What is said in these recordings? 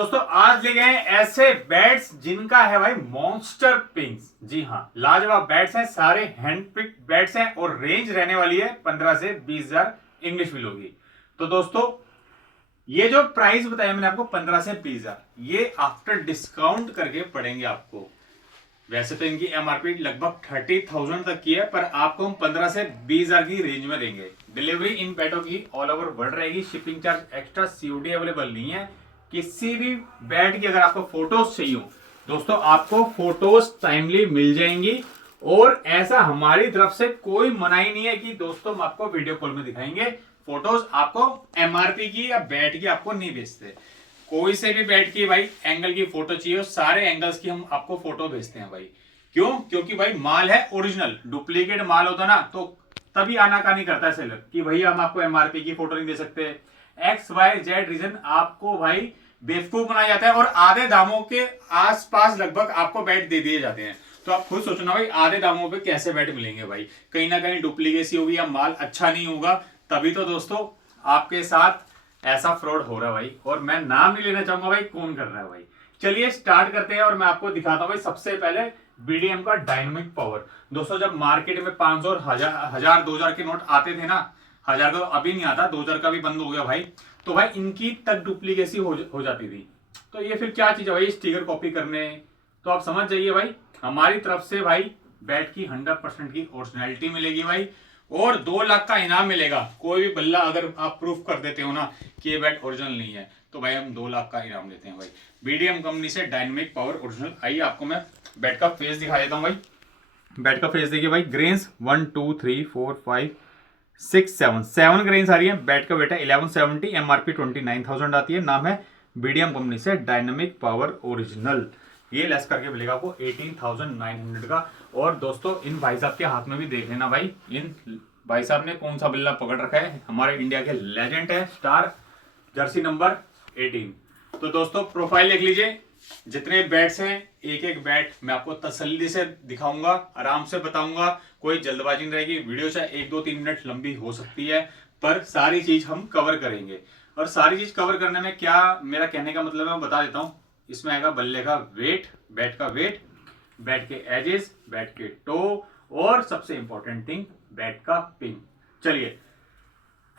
दोस्तों आज ले गए हैं ऐसे बैट्स जिनका है भाई मॉन्स्टर पिंक्स। जी हाँ, लाजवाब बैट्स हैं, सारे हैंड पिक बैट्स हैं और रेंज रहने वाली है 15 से 20,000 इंग्लिश मिल होगी। तो दोस्तों ये जो प्राइस बताया मैंने आपको 15 से 20,000, ये आफ्टर डिस्काउंट करके पड़ेंगे आपको। वैसे तो इनकी एमआरपी लगभग 30,000 तक की है, पर आपको हम 15 से 20,000 की रेंज में देंगे। डिलीवरी इन बैटों की ऑल ओवर वर्ल्ड रहेगी, shipping charge extra, COD available नहीं है। किसी भी बैट की अगर आपको फोटोज चाहिए हो दोस्तों, आपको फोटोज टाइमली मिल जाएंगी। और ऐसा हमारी तरफ से कोई मनाही नहीं है कि दोस्तों हम आपको वीडियो कॉल में दिखाएंगे फोटोज। आपको एमआरपी की या बैट की आपको नहीं भेजते। कोई से भी बैट की भाई एंगल की फोटो चाहिए, सारे एंगल्स की हम आपको फोटो भेजते हैं भाई। क्यों? क्योंकि भाई माल है ओरिजिनल। डुप्लीकेट माल होता ना तो तभी आनाकानी करता है सेलर कि भाई हम आपको एमआरपी की फोटो नहीं दे सकते। एक्स वाई जेड रीजन आपको भाई बेवकूफ बनाया जाता है और आधे दामों के आसपास लगभग आपको बैट दे दिए जाते हैं। तो आप खुद सोचना भाई आधे दामों पे कैसे बैट मिलेंगे भाई। कहीं ना कहीं डुप्लीकेसी होगी या माल अच्छा नहीं होगा, तभी तो दोस्तों आपके साथ ऐसा फ्रॉड हो रहा है भाई। और मैं नाम नहीं लेना चाहूंगा भाई कौन कर रहा है भाई। चलिए स्टार्ट करते हैं और मैं आपको दिखाता हूं भाई सबसे पहले बीडीएम का डायनामिक पावर। दोस्तों जब मार्केट में 500 और हजार 2,000 के नोट आते थे ना, 1,000 का अभी नहीं आता, 2,000 का भी बंद हो गया भाई। तो भाई इनकी तक डुप्लीकेसी हो जाती थी। तो ये फिर क्या चीज है भाई स्टिकर कॉपी करने। तो आप समझ जाइए भाई हमारी तरफ से भाई बैट की 100% की ओरिजिनलिटी मिलेगी भाई। और 2 लाख का इनाम मिलेगा। कोई भी बल्ला अगर आप प्रूफ कर देते हो ना कि ये बैट ओरिजिनल नहीं है तो भाई हम 2 लाख का इनाम देते हैं भाई बीडीएम कंपनी से, डायनामिक पावर ओरिजिनल। आइए आपको मैं बैट का फेस दिखा देता हूँ भाई। बैट का फेस देखिए भाई, ग्रेन्स 1 2 3 4 5 6 7 ग्रेन्स आ रही है। बैट का वेट है 1170, एमआरपी 29,000 आती है। नाम है बीडीएम कंपनी से डायनामिक पावर ओरिजिनल। ये लेस करके मिलेगा आपको 18,900 का। और दोस्तों इन भाई साहब के हाथ में भी देख लेना भाई, इन भाई साहब ने कौन सा बिल्ला पकड़ रखा है। हमारे इंडिया के लेजेंड है, स्टार जर्सी नंबर 18। तो दोस्तों प्रोफाइल देख लीजिए, जितने बैट्स हैं एक एक बैट मैं आपको तसल्ली से दिखाऊंगा, आराम से बताऊंगा। कोई जल्दबाजी नहीं रहेगी। वीडियो चाहे 1 2 3 मिनट लंबी हो सकती है, पर सारी चीज हम कवर करेंगे। और सारी चीज कवर करने में क्या मेरा कहने का मतलब है मैं बता देता हूं। इसमें आएगा बल्ले का वेट, बैट का वेट, बैट के एजेस, बैट के टो, और सबसे इंपॉर्टेंट थिंग बैट का पिन। चलिए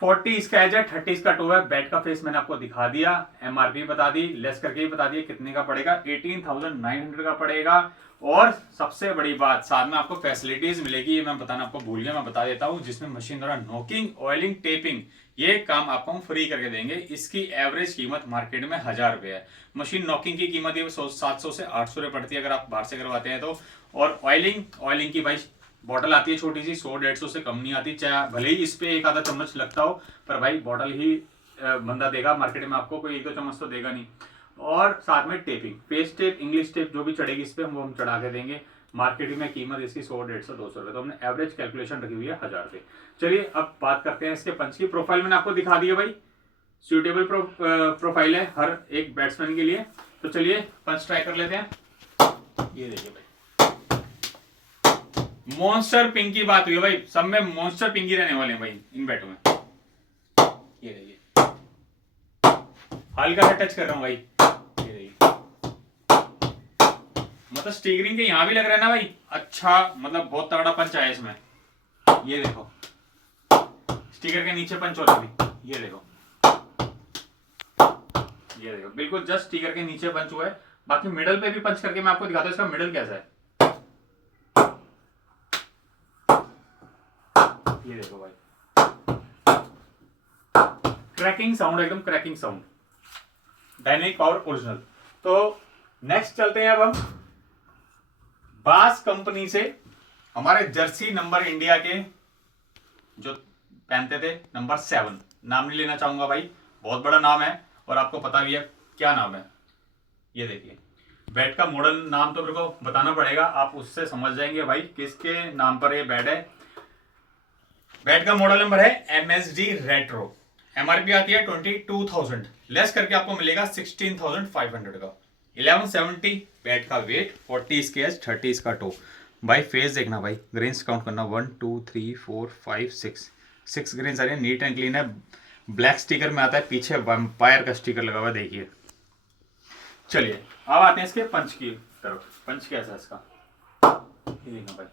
40 इसका एज है, 30 इसका टो है। बैट का फेस मैंने आपको दिखा दिया, एमआरपी बता दी, लेस करके भी बता दिया कितने का पड़ेगा, 18,900 का पड़ेगा। और सबसे बड़ी बात साथ में आपको फैसिलिटीज मिलेगी, ये मैं बताना आपको भूल गया, मैं बता देता हूं। जिसमें मशीन द्वारा नोकिंग, ऑयलिंग, टेपिंग, ये काम आपको हम फ्री करके देंगे। इसकी एवरेज कीमत मार्केट में 1,000 रुपए है। मशीन नॉकिंग की कीमत ये 700 से 800 रुपए पड़ती है अगर आप बाहर से करवाते हैं तो। और ऑयलिंग की भाई बॉटल आती है छोटी सी, 100 150 से कम नहीं आती। चाहे भले ही इस पे एक आधा चम्मच लगता हो, पर भाई बॉटल ही बंदा देगा मार्केट में आपको, कोई 1 2 चम्मच तो देगा नहीं। और साथ में taping, face tape, English tape जो भी चढ़ेगी इस पे हम चढ़ा के देंगे। मार्केट में कीमत इसकी 100 150 200 रुपए, तो हमने एवरेज कैलकुलेशन रखी हुई है 1,000 रुपए। चलिए अब बात करते हैं इसके पंच की। प्रोफाइल मैंने आपको दिखा दिया भाई, सुटेबल प्रोफाइल है हर एक बैट्समैन के लिए। तो चलिए पंच ट्राई कर लेते हैं। ये देखिए भाई मॉन्स्टर पिंक की बात हुई है भाई, सब में मॉन्स्टर पिंक ही रहने वाले हैं भाई इन बैटों में। ये देखिए हल्का सा टच कर रहा हूं भाई, ये देखिए मतलब स्टिकरिंग के यहां भी लग रहा है ना भाई। अच्छा मतलब बहुत तगड़ा पंच आया इसमें। ये देखो स्टिकर के नीचे पंच हो रहा है, ये देखो, ये देखो बिल्कुल जस्ट स्टिकर के नीचे पंच हुआ है। बाकी मिडल पे भी पंच करके मैं आपको दिखाता हूं इसका मिडल कैसा है। ये देखो भाई क्रैकिंग साउंड, एकदम cracking sound, dynamic power original. तो नेक्स्ट चलते हैं अब हम बास कंपनी से। हमारे जर्सी नंबर इंडिया के जो पहनते थे नंबर 7, नाम नहीं लेना चाहूंगा भाई, बहुत बड़ा नाम है और आपको पता भी है क्या नाम है। ये देखिए बैट का मॉडल नाम तो मेरे को बताना पड़ेगा, आप उससे समझ जाएंगे भाई किसके नाम पर ये बैट है। बैट का मॉडल नंबर है MSD रेट्रो। एमआरपी आती है 22,000, लेस करके आपको मिलेगा 16,500 का। 1170 बैट का वेट, 40 इसके एज, 30 इसका टो। भाई फेस देखना भाई, ग्रेन्स काउंट करना 1 2 3 4 5 6 ग्रेन्स आ रही है, नीट एंड क्लीन है। ब्लैक स्टिकर में आता है, पीछे वैम्पायर का स्टिकर लगा हुआ है देखिए। चलिए अब आते हैं इसके पंच की तरफ। पंच कैसा है इसका, ये देखना भाई,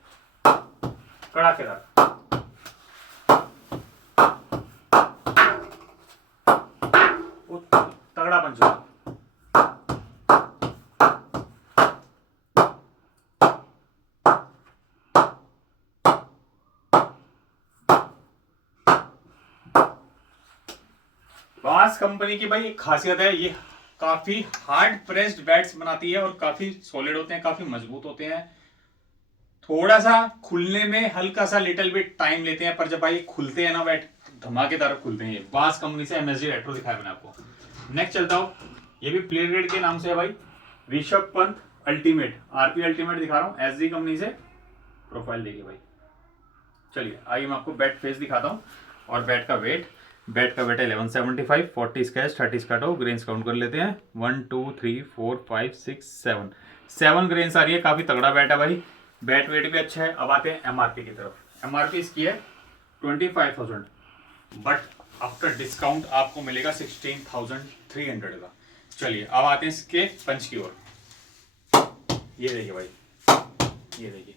कड़ाकेदार। तगड़ा पंच होगा। बास कंपनी की भाई एक खासियत है, ये काफी हार्ड प्रेस्ड बैट्स बनाती है और काफी सॉलिड होते हैं, काफी मजबूत होते हैं। थोड़ा सा खुलने में हल्का सा लिटिल बिट टाइम लेते हैं, पर जब भाई खुलते हैं ना बैट, धमाकेदार खुलते हैं। ये बास कंपनी से MSG रेट्रो दिखाया मैंने आपको। नेक्स्ट चलता हूं, ये भी प्लेयर ग्रेड के नाम से है भाई, Rishabh Pant ultimate, RP ultimate दिखा रहा हूँ SG कंपनी से। प्रोफाइल देखिए भाई। चलिए आइए मैं आपको बैट फेस दिखाता हूँ और बैट का वेट है 1175, 40 स्केच, 30 का टो। ग्रेन्स काउंट कर लेते हैं, 1 2 3 4 5 6 7 ग्रेन्स आ रही है। काफी तगड़ा बैट है भाई, बैट वेट भी अच्छा है। अब आते हैं MRP की तरफ। MRP इसकी है 25,000, बट आफ्टर डिस्काउंट आपको मिलेगा 16,300 का। चलिए अब आते हैं इसके पंच की ओर। ये देखिए भाई, ये देखिए,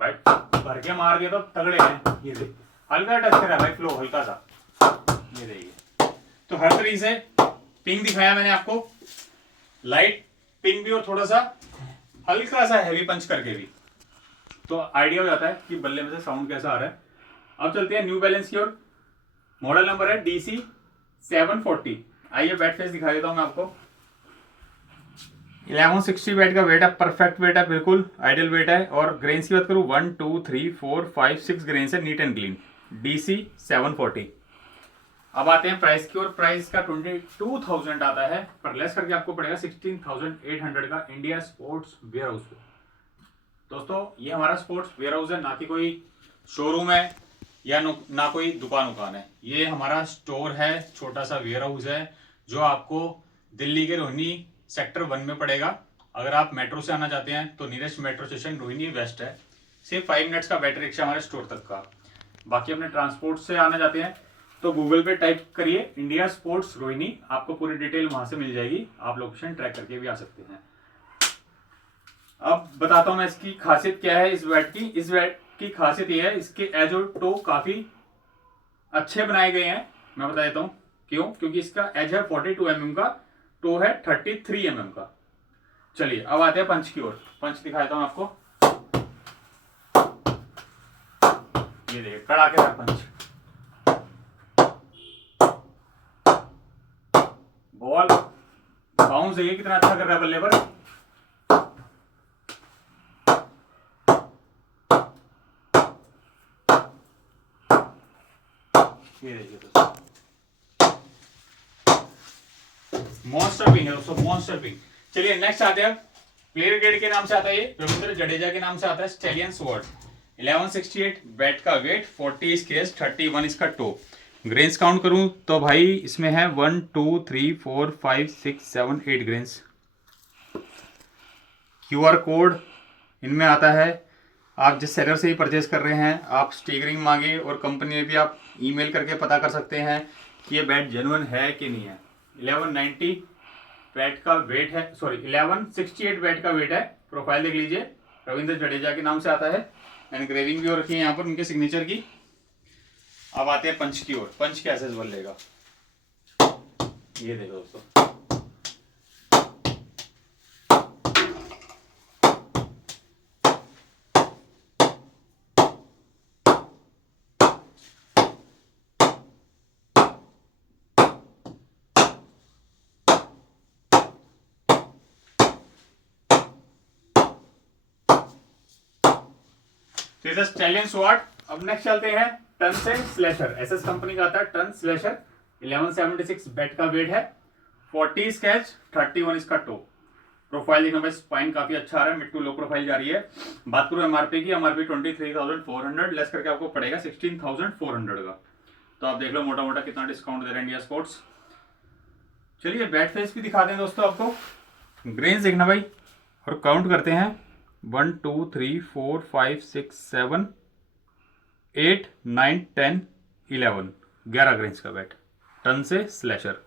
भाई भर के मार दिया तो तगड़े हैं। ये देखिए हल्का टच करा भाई, फ्लो हल्का सा। ये देखिए, तो हर तरीके से पिंक दिखाया मैंने आपको, लाइट पिंक भी और थोड़ा सा हल्का सा हैवी पंच करके भी, तो आइडिया हो जाता है कि बल्ले में से साउंड कैसा आ रहा है। अब चलते हैं न्यू बैलेंस की ओर। मॉडल नंबर है DC 740। आइए बैट फेस दिखा देता हूं मैं आपको। 1160 वेट का वेट है, परफेक्ट वेट है, बिल्कुल आइडियल वेट है। और ग्रेन्स की बात करूं 1 2 3 4 5 6 ग्रेन्स है, नीट एंड क्लीन। DC 740। अब आते हैं प्राइस की ओर। प्राइस का 22,000 आता है, पर लेस करके आपको पड़ेगा 16,800 का इंडिया स्पोर्ट्स वेयर हाउस पे। दोस्तों ये हमारा स्पोर्ट्स वेयर हाउस है, ना कि कोई शोरूम है या ना कोई दुकान है। ये हमारा स्टोर है, छोटा सा वेयर हाउस है, जो आपको दिल्ली के रोहिणी सेक्टर 1 में पड़ेगा। अगर आप मेट्रो से आना चाहते हैं तो nearest metro station Rohini West है, सिर्फ 5 मिनट्स का बैटरी रिक्शा हमारे स्टोर तक का। बाकी अपने ट्रांसपोर्ट से आना चाहते हैं तो गूगल पे टाइप करिए इंडिया स्पोर्ट्स रोहिणी, आपको पूरी डिटेल वहां से मिल जाएगी। आप लोकेशन ट्रैक करके भी आ सकते हैं। अब बताता हूं मैं इसकी खासियत क्या है इस बैट की। इस बैट की खासियत यह है, इसके एज और टो काफी अच्छे बनाए गए हैं। मैं बता देता हूं क्यों, क्योंकि इसका एज है 42 mm का, टो है 33 mm का। चलिए अब आते हैं पंच की ओर। पंच दिखाता हूं आपको, ये देखिए कड़ाकेदार पंच। बॉल बाउंस देखिए कितना अच्छा कर रहा है बल्ले पर। ये देखिए दोस्तों, मॉन्स्टर पिंग है दोस्तों, मॉन्स्टर पिंग। चलिए नेक्स्ट आते हैं, प्लेयर ग्रेड के नाम से आता है ये, रविंद्र जडेजा के नाम से आता है स्टेलियन स्वॉर्ड। 1168 बैट का वेट, 40 स्केच, 31 इसका टो। ग्रेन्स काउंट करूं तो भाई इसमें है 1 2 3 4 5 6 7 8 ग्रेन्स। QR कोड इनमें आता है। आप जिस सेलर से ही परचेज कर रहे हैं, आप स्टिकरिंग मांगे और कंपनी में भी आप ईमेल करके पता कर सकते हैं कि ये बैट जेन्युइन है कि नहीं है। 1190 बैट का वेट है, सॉरी 1168 बैट का वेट है। प्रोफाइल देख लीजिए, रविंद्र जडेजा के नाम से आता है, एनग्रेविंग भी हो रखी है यहाँ पर उनके सिग्नेचर की। अब आते हैं पंच की ओर। पंच कैसे बल्लेगा, ये देखो दोस्तों, स्टेलियन स्वॉर्ड। अब नेक्स्ट चलते हैं टन से स्लैशर। SS कंपनी का आता है टन स्लैशर। 1176 बैट का वेट है, 40 स्केच, 31 इसका टो। प्रोफाइल देखना भाई, स्पाइन काफी अच्छा आ रहा है, मिड टू लो प्रोफाइल जा रही है। बात करूं MRP की, MRP 23,400, लेस करके आपको पड़ेगा 16,400 का। तो आप देख लो मोटा मोटा कितना डिस्काउंट दे रहे हैं इंडिया स्पोर्ट्स। चलिए बैट फेस भी दिखा दें दोस्तों आपको। ग्रेन्स देखना भाई, और काउंट करते हैं 1 2 3 4 5 6 7 8 9 10 11, 11 ग्रेन्स का बैट, टन से स्लैशर।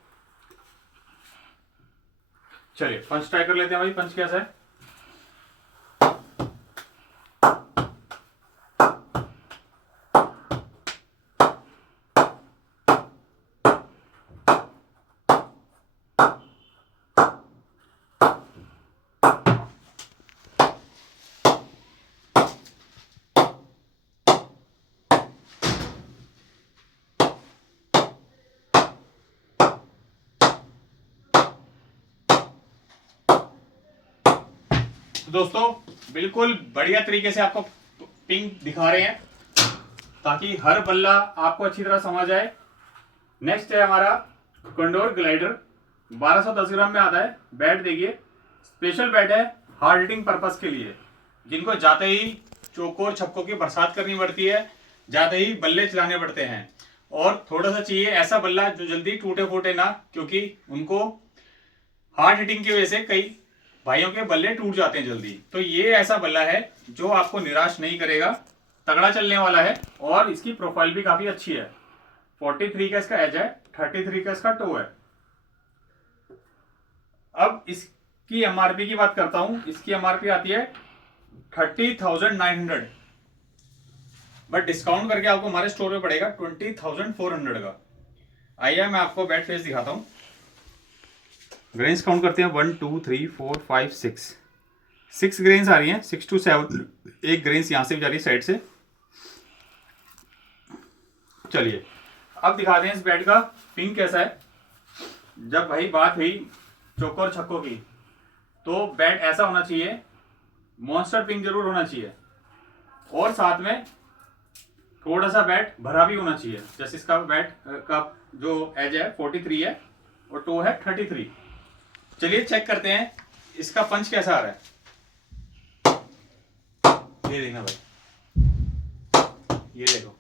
चलिए पंच ट्राई कर लेते हैं भाई, पंच कैसा है। तो दोस्तों बिल्कुल बढ़िया तरीके से आपको पिंग दिखा रहे हैं ताकि हर बल्ला आपको अच्छी तरह समझ आए। नेक्स्ट है हमारा कंडोर ग्लाइडर, 1210 ग्राम में आता है। बैट देखिए, स्पेशल बैट है हार्ड हिटिंग पर्पस के लिए, जिनको जाते ही चौकोर छक्कों की बरसात करनी पड़ती है, जाते ही बल्ले चलाने पड़ते हैं, और थोड़ा सा चाहिए ऐसा बल्ला जो जल्दी टूटे फूटे ना, क्योंकि उनको हार्ड हिटिंग की वजह से कई भाइयों के बल्ले टूट जाते हैं जल्दी। तो ये ऐसा बल्ला है जो आपको निराश नहीं करेगा, तगड़ा चलने वाला है, और इसकी प्रोफाइल भी काफी अच्छी है। 43 का इसका एज है, 33 का इसका टो है। अब इसकी एमआरपी की बात करता हूं। इसकी एमआरपी आती है 30,900, बट डिस्काउंट करके आपको हमारे स्टोर में पड़ेगा 20,400 का। आइए मैं आपको बैट फेस दिखाता हूं। ग्रेन्स काउंट करते हैं 1 2 3 4 5 6 ग्रेन्स आ रही हैं, 6 to 7। एक ग्रेन्स यहां से भी जा रही है साइड से। चलिए अब दिखाते हैं इस बैट का पिंग कैसा है। जब भाई बात हुई चौकोर छक्कों की, तो बैट ऐसा होना चाहिए, मॉन्स्टर पिंग जरूर होना चाहिए, और साथ में थोड़ा सा बैट भरा भी होना चाहिए। जैसे इसका बैट का जो एज है 43 है और टो है 33। चलिए चेक करते हैं इसका पंच कैसा आ रहा है। ये देखना भाई, ये देखो,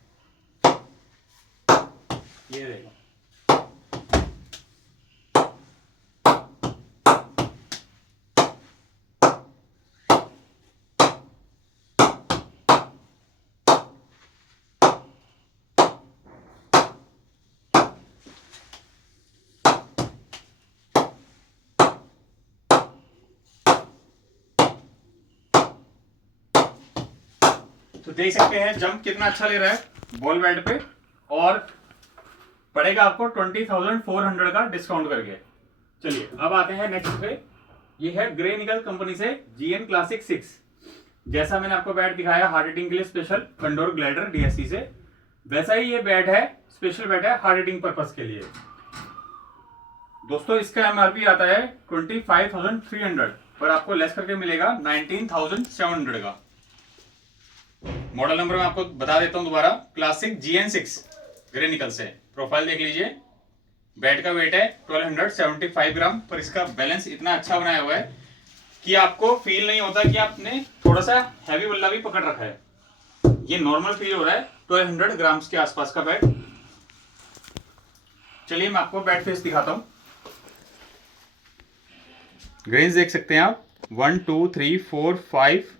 ये देखो। तो देख सकते हैं जंप कितना अच्छा ले रहा है बॉल बैट पे, और पड़ेगा आपको 20,400 का डिस्काउंट करके। चलिए अब आते हैं नेक्स्ट पे। ये है ग्रे निकल कंपनी से GN क्लासिक 6। जैसा मैंने आपको बैट दिखाया हार्ड हिटिंग के लिए स्पेशल कंडोर ग्लाइडर DSC से, वैसा ही ये बैट है, स्पेशल बैट है हार्ड हिटिंग पर्पस के लिए। दोस्तों इसका एमआरपी आता है 25,300, पर आपको लेस करके मिलेगा 19,700 का। मॉडल नंबर मैं आपको बता देता हूं दोबारा, क्लासिक GN6 ग्रे निकल से। प्रोफाइल देख लीजिए। बैट का वेट है 1275 ग्राम, पर इसका बैलेंस इतना अच्छा बनाया हुआ है कि आपको फील नहीं होता कि आपने थोड़ा सा हैवी बल्ला भी पकड़ रखा है। ये नॉर्मल फील हो रहा है 1200 ग्राम्स के आसपास का बैट। चलिए मैं आपको बैट फेस दिखाता हूं। ग्रेन्स देख सकते हैं आप, 1 2 3 4 5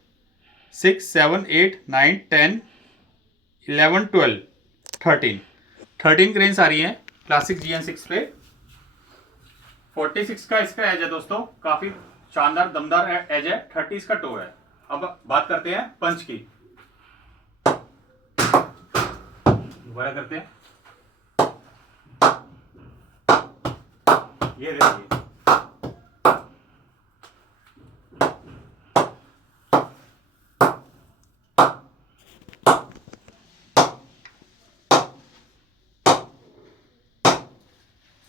6 7 8 9 10 11 12 13 ग्रेन्स आ रही हैं क्लासिक GN6 पे। 46 का इसका एज है दोस्तों, काफी शानदार दमदार एज है। 30 इसका टो है। अब बात करते हैं पंच की, दोबारा करते हैं। ये देखिए,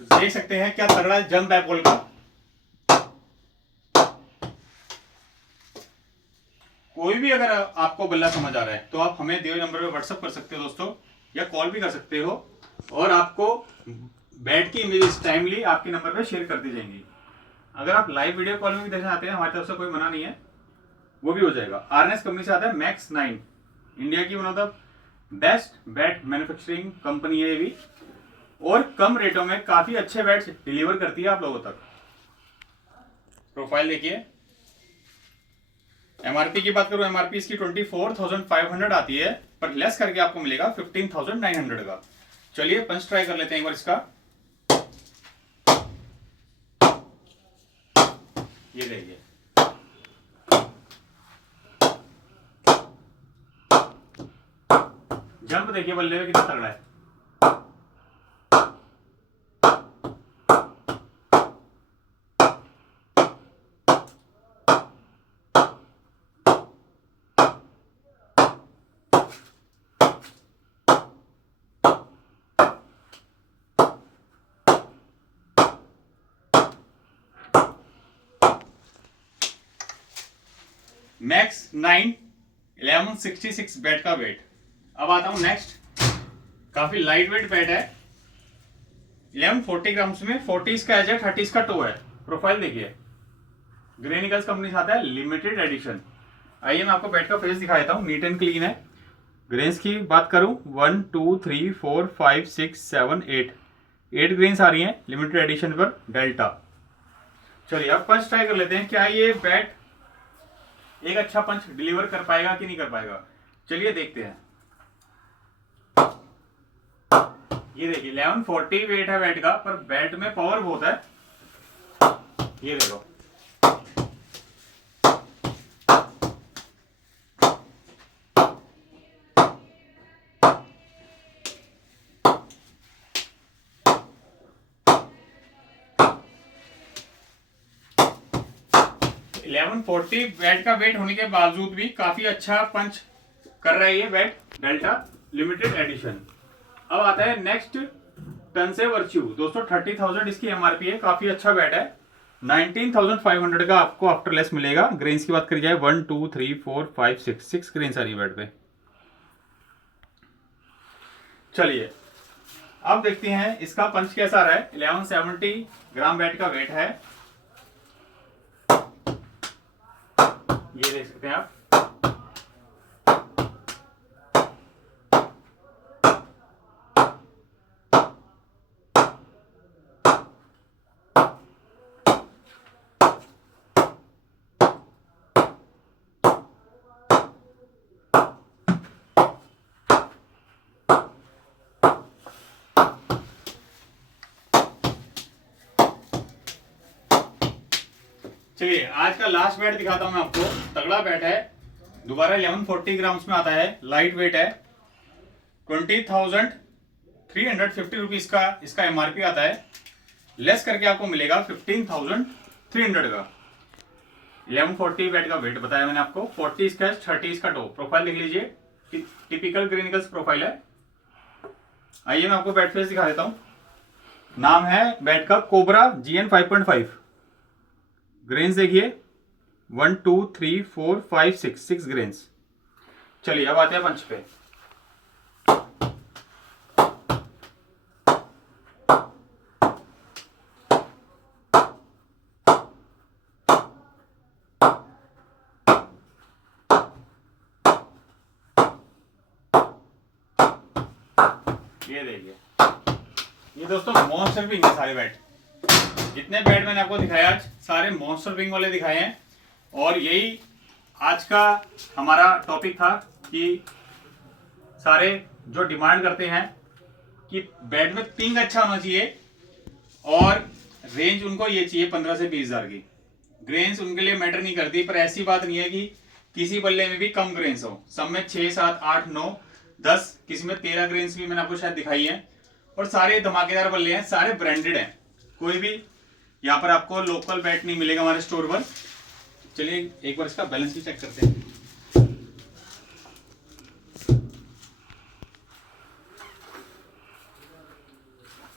देख सकते हैं क्या तगड़ा जंप है बॉल का। कोई भी अगर आपको बल्ला समझ आ रहा है तो आप हमें दिए नंबर पे व्हाट्सएप कर सकते हो दोस्तों, या कॉल भी कर सकते हो, और आपको बैट की इमेज टाइमली आपके नंबर पे शेयर कर दी जाएंगी। अगर आप लाइव वीडियो कॉल में भी देखना चाहते हैं, हमारी तरफ से कोई मना नहीं है, वो भी हो जाएगा। RNS कंपनी से आता है मैक्स 9, इंडिया की one of the best bat manufacturing company है ये भी। और कम रेटों में काफी अच्छे बैट्स डिलीवर करती है आप लोगों तक। प्रोफाइल देखिए। एमआरपी की बात करूं, एमआरपी इसकी 24,500 आती है, पर लेस करके आपको मिलेगा 15,900 का। चलिए पंच ट्राई कर लेते हैं एक बार इसका। ये देखिए, जंप देखिए बल्ले में कितना तगड़ा है। मैक्स 9 1166 बैट का वेट। अब आता हूं नेक्स्ट, काफी लाइट वेट बैट है, 1140 ग्राम्स में, 40 इसका एज है, 30 इसका टो है। प्रोफाइल देखिए, ग्रेनिकल्स कंपनी से आता है, लिमिटेड एडिशन। आइए मैं आपको बैट का फेस दिखा देता हूँ, नीट एंड क्लीन है। ग्रेन्स की बात करूं 1 2 3 4 5 6 7 8 ग्रेन्स आ रही हैं लिमिटेड एडिशन पर डेल्टा। चलिए अब पंच ट्राई कर लेते हैं, क्या ये बैट एक अच्छा पंच डिलीवर कर पाएगा कि नहीं कर पाएगा। चलिए देखते हैं। ये देखिए 1140 वेट है बैट का, पर बैट में पावर बहुत है। ये देखो, इलेवन 40 बैट का वेट होने के बावजूद भी काफी अच्छा पंच कर रहा है ये बैट, डेल्टा लिमिटेड एडिशन। अब आता है नेक्स्ट, टनसे वर्च्यू। दोस्तों 30,000 इसकी एमआरपी है, काफी अच्छा बैट है। 19,500 का आपको आफ्टर लेस मिलेगा। ग्रेन्स की बात करी जाए 1 2 3 4 5 6 ग्रेन्स आ रही है बैट पे। चलिए अब देखते हैं इसका पंच कैसा रहा है। 1170 ग्राम बैट का वेट है, ये देख सकते हैं आप। चलिए आज का लास्ट बैट दिखाता हूं मैं आपको, तगड़ा बैट है, दोबारा 1140 ग्राम्स में आता है, लाइट वेट है, 20,350 रुपीज का इसका एमआरपी आता है, लेस करके आपको मिलेगा 15,300 का। 1140 बैट का वेट बताया मैंने आपको, 40 इसका, 30 इसका टो। प्रोफाइल देख लीजिए, टिपिकल ग्रेनिकल्स प्रोफाइल है। आइए मैं आपको बैट फेस दिखा देता हूं। नाम है बैट का कोबरा GN 5.5। ग्रेन्स देखिए 1 2 3 4 5 6 ग्रेन्स। चलिए अब आते हैं पंच पे। ये देखिए, ये दोस्तों मॉन्स्टर पिंग है सारे बैट। जितने बैट मैंने आपको दिखाया आज, सारे मॉन्स्टर पिंग वाले दिखाए हैं। और यही आज का हमारा टॉपिक था कि सारे जो डिमांड करते हैं कि बैट में पिंग अच्छा होना चाहिए और रेंज उनको ये चाहिए 15 से 20 हजार की। ग्रेन्स उनके लिए मैटर नहीं करती, पर ऐसी बात नहीं है कि किसी बल्ले में भी कम ग्रेन्स हो। सब में 6 7 8 9 10, किसी में 13 ग्रेन्स भी मैंने आपको शायद दिखाई है। और सारे धमाकेदार बल्ले हैं, सारे ब्रांडेड हैं, कोई भी यहाँ पर आपको लोकल बैट नहीं मिलेगा हमारे स्टोर पर। चलिए एक बार इसका बैलेंस भी चेक करते हैं।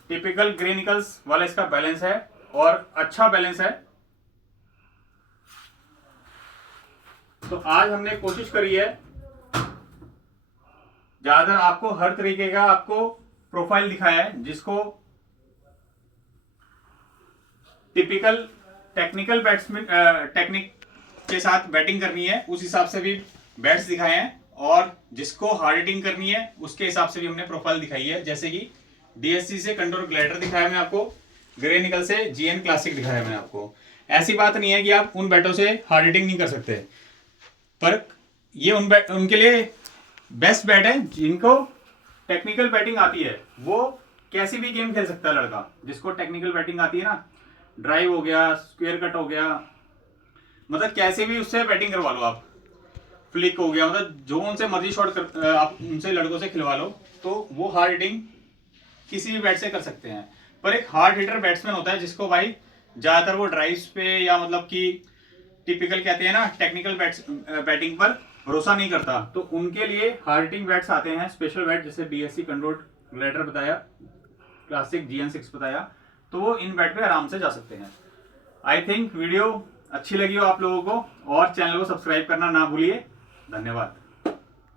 टिपिकल ग्रेनिकल्स वाला इसका बैलेंस है और अच्छा बैलेंस है। तो आज हमने कोशिश करी है ज्यादातर आपको हर तरीके का आपको प्रोफाइल दिखाया है, जिसको टिपिकल टेक्निकल बैट्समैन टेक्निक के साथ बैटिंग करनी है उस हिसाब से भी बैट्स दिखाए हैं, और जिसको हार्ड हिटिंग करनी है उसके हिसाब से भी हमने प्रोफाइल दिखाई है। जैसे कि DSC से कंट्रोल ग्लाइडर दिखाया मैंने आपको, ग्रे निकल से GN क्लासिक दिखाया मैंने आपको। ऐसी बात नहीं है कि आप उन बैटों से हार्ड हिटिंग नहीं कर सकते, पर ये उनके लिए बेस्ट बैट है जिनको टेक्निकल बैटिंग आती है। वो कैसी भी गेम खेल सकता है लड़का, जिसको टेक्निकल बैटिंग आती है ना, ड्राइव हो गया, स्क्वायर कट हो गया, मतलब कैसे भी उससे बैटिंग करवा लो आप, फ्लिक हो गया, मतलब जो उनसे मर्जी शॉट कर आप उनसे लड़कों से खिलवा लो, तो वो हार्ड हिटिंग किसी भी बैट से कर सकते हैं। पर एक हार्ड हिटर बैट्समैन होता है जिसको भाई ज्यादातर वो ड्राइव्स पे या मतलब कि टिपिकल कहते हैं ना टेक्निकल बैटिंग पर भरोसा नहीं करता, तो उनके लिए हार्ड हिटिंग बैट्स आते हैं, स्पेशल बैट, जैसे DSC कंट्रोल ग्लाइडर बताया, क्लासिक GN6 बताया, तो वो इन बैट पे आराम से जा सकते हैं। आई थिंक वीडियो अच्छी लगी हो आप लोगों को, और चैनल को सब्सक्राइब करना ना भूलिए। धन्यवाद।